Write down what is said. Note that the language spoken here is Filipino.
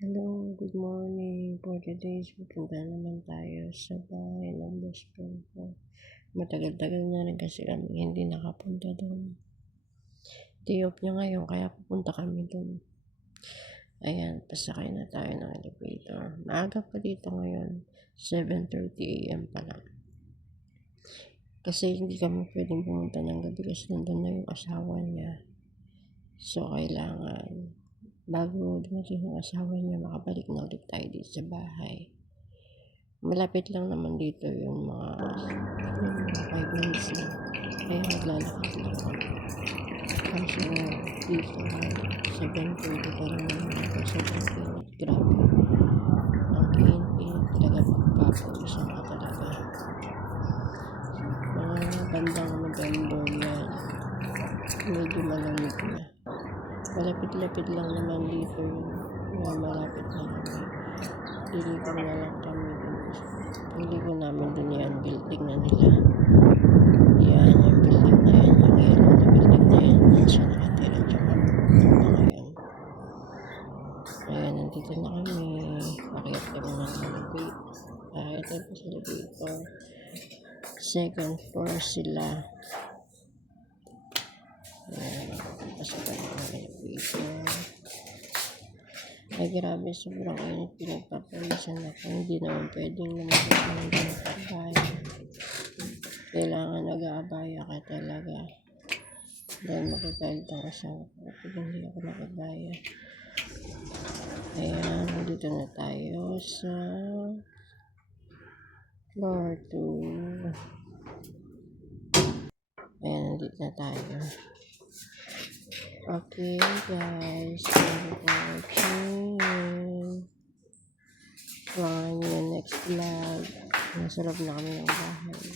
Hello, good morning. For today's pupunta naman tayo sa bahay ng best friend ko. Matagal-tagal na rin kasi kami hindi nakapunta doon. Day off niya ngayon, kaya pupunta kami doon. Ayan, pasakay na tayo ng elevator. Maaga pa dito ngayon, 7:30 AM pa lang. Kasi hindi kami pwedeng pumunta ng gabi kasi nandun na yung asawa niya. So, kailangan bago dumating yung asawa niya, makabalik na ulit tayo dito sa bahay. Malapit lang naman dito yung mga 5 minutes na. Kaya naglalakad lang ako. Kaso dito, 7:30 pa rin naman ako sa init. Grabe. Ang init talaga, pagpapawisan ka talaga. Mga bandang November yan. Medyo malamig na. Malapit-lapit lang naman dito yung malapit na kami. Diligo na lang kami dun. Diligo namin dun yan, building na nila. Yan, yung building na yan, yung yellow na building na yan. Yan siya nakatira, tsaka ngayon. Ayan, nandito na kami. Pakiat kami ng elevator. Pakiat kami sa elevator. Second floor sila. Ayan, pasok kami ng elevator. Ay grabe, sobrang init, pinagpapawisan ako. Hindi naman pwedeng lumabas ng abaya. Kailangan nag-aabaya ka talaga. Dahil makagalit ang asawa ko kapag hindi ako nag-abaya. Ayan, dito na tayo sa floor 2. Ayan, dito na tayo. Okay guys, thank you for watching. Abangan nyo yung next vlog. Nasa loob na kami ng bahay.